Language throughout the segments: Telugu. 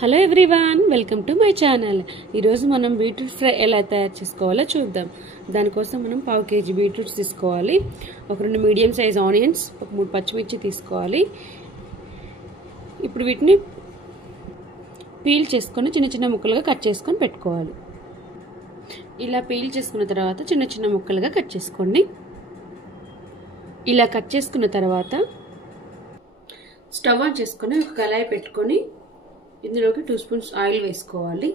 Hello everyone, welcome to my channel. ఈరోజు మనం బీట్రూట్ ఫ్రై ఎలా తయారు చేసుకోవాలో చూద్దాం. దానికోసం మనం 1/2 kg బీట్రూట్స్ తీసుకోవాలి. ఒక 2 మీడియం సైజ్ ఆనియన్స్, ఒక 3 పచ్చిమిర్చి తీసుకోవాలి. ఇప్పుడు వీటిని పీల్ చేసుకొని చిన్న చిన్న ముక్కలుగా కట్ చేసుకొని పెట్టుకోవాలి. ఇలా పీల్ చేసుకున్న తర్వాత చిన్న చిన్న ముక్కలుగా కట్ చేసుకోండి. ఇలా కట్ చేసుకున్న తర్వాత స్టవ్ ఆన్ చేసుకొని ఒక కళాయి పెట్టుకొని ఇందులోకి 2 స్పూన్స్ ఆయిల్ వేసుకోవాలి.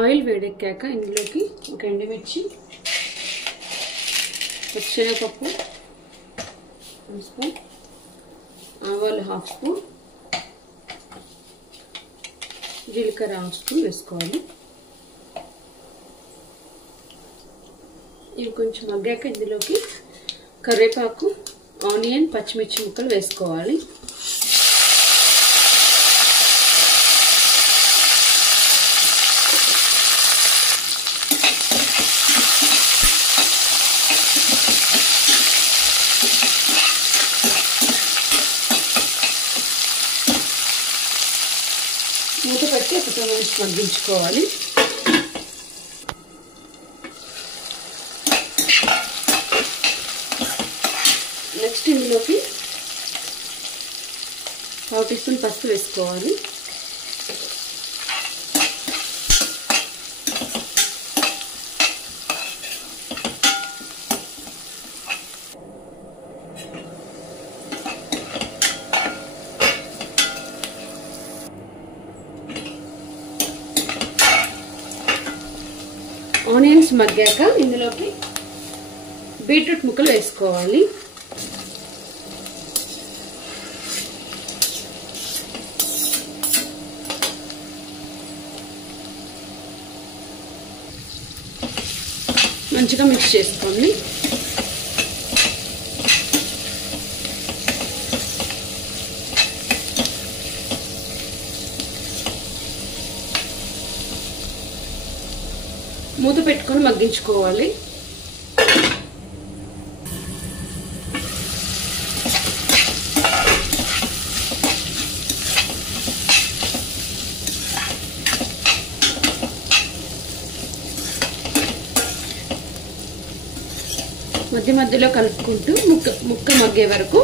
ఆయిల్ వేడెక్కాక ఇందులోకి ఒక ఎండుమిర్చి, పచ్చిశనగపప్పు 1 స్పూన్, ఆవాలు 1/2 స్పూన్, జీలకర్ర 1 స్పూన్ వేసుకోవాలి. ఇవి కొంచెం మగ్గాక ఇందులోకి కరివేపాకు, ఆనియన్, పచ్చిమిర్చి ముక్కలు వేసుకోవాలి. మూత పెట్టి ఒక 2 నిమిషాలు మగ్గించుకోవాలి. నెక్స్ట్ ఇందులోకి 1/2 టీ స్పూన్ పసుపు వేసుకోవాలి. ఆనియన్స్ మగ్గాక ఇందులోకి బీట్రూట్ ముక్కలు వేసుకోవాలి. మంచిగా మిక్స్ చేసుకోండి. మూత పెట్టుకొని మగ్గించుకోవాలి. మధ్య మధ్యలో కలుపుకుంటూ ముక్క మగ్గే వరకు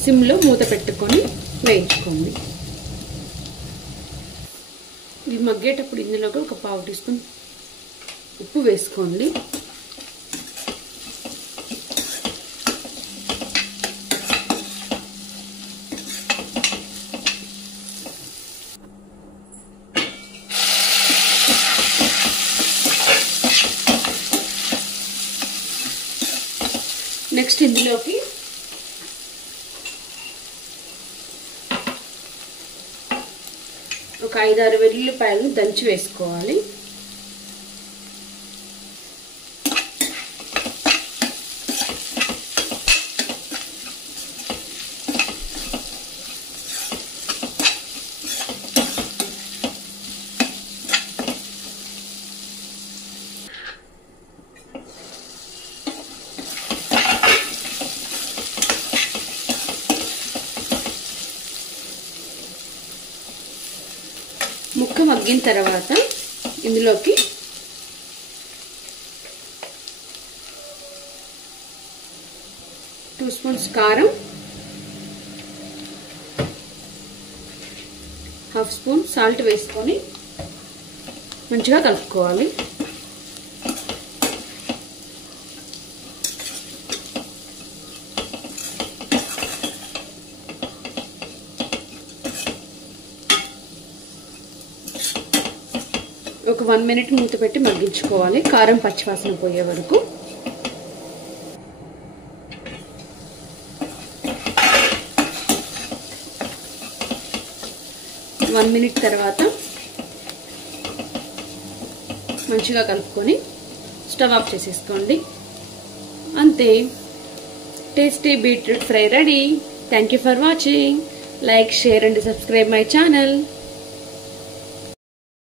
సిమ్లో మూత పెట్టుకొని వేయించుకోండి. ఇవి మగ్గేటప్పుడు ఇందులోకి ఒక 1/2 టీ స్పూన్ ఉప్పు వేసుకోండి. నెక్స్ట్ ఇందులోకి ఒక 5-6 వెల్లుల్లిపాయలను దంచి వేసుకోవాలి. ముక్క మగ్గిన తర్వాత ఇందులోకి టూ స్పూన్స్ కారం, 1/2 స్పూన్ సాల్ట్ వేసుకొని మంచిగా కలుపుకోవాలి. ఒక 1 మినిట్ మూత పెట్టి మగ్గించుకోవాలి, కారం పచ్చివాసన పోయే వరకు. వన్ మినిట్ తర్వాత మంచిగా కలుపుకొని స్టవ్ ఆఫ్ చేసేసుకోండి. అంతే, tasty beetroot fry ready. Thank you for watching. Like, share and subscribe my channel.